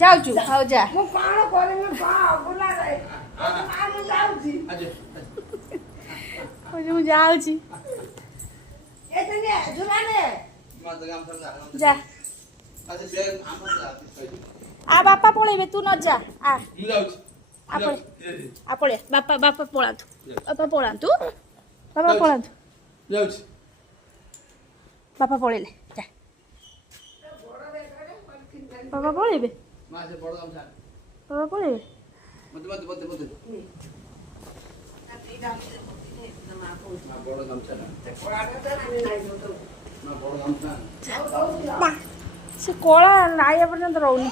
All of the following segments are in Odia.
ଯାଉଛୁ ହଉ ଯା ମୁଁ କଣ କରିବି ବୁଲାରେ ମୁଁ ଯାଉଛି କହୁଛି ମୁଁ ଯାଉଛି ଏତେ ଝୁଲାରେ ଯା ଆ ବାପା ପଳେଇବେ ତୁ ନ ଯା ଆ ପଳେଇ ବାପା ବାପା ପଳାନ୍ତୁ ବାପା ପଳାନ୍ତୁ ବାପା ପଳାନ୍ତୁ ବାପା ପଳେଇଲେ ଯା ବାପା ପଳେଇବେ ବାପା ପଳେଇବେ ସେ କଳା ନାଇବା ପର୍ଯ୍ୟନ୍ତ ରହୁନି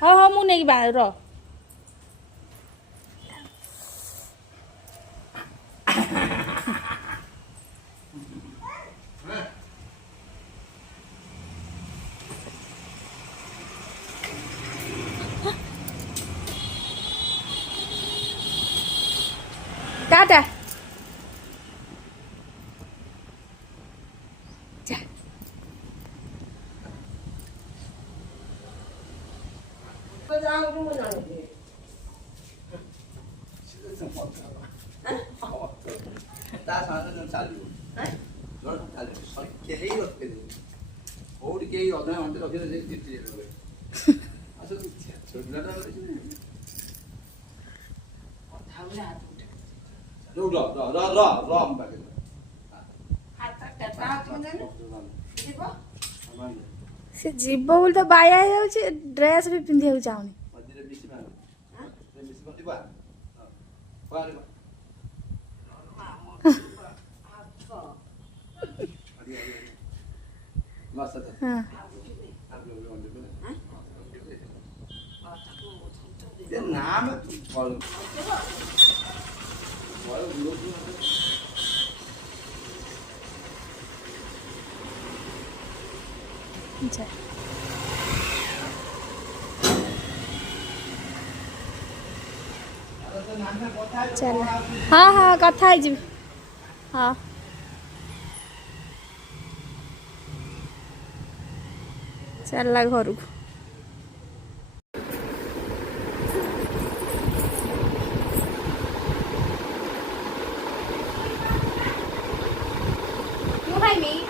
ହଁ ହଁ ମୁଁ ନେଇକି ବାହାର ରହ टाटा जा ସେ ଯିବ ବୋଲି ତ ବାୟା ହେଇଯାଉଛି ଡ୍ରେସ୍ ବି ପିନ୍ଧିବାକୁ ଚାହୁଁନି अच्छा चल हाँ हाँ कथा है जी हाँ चलला घर को Hi, me.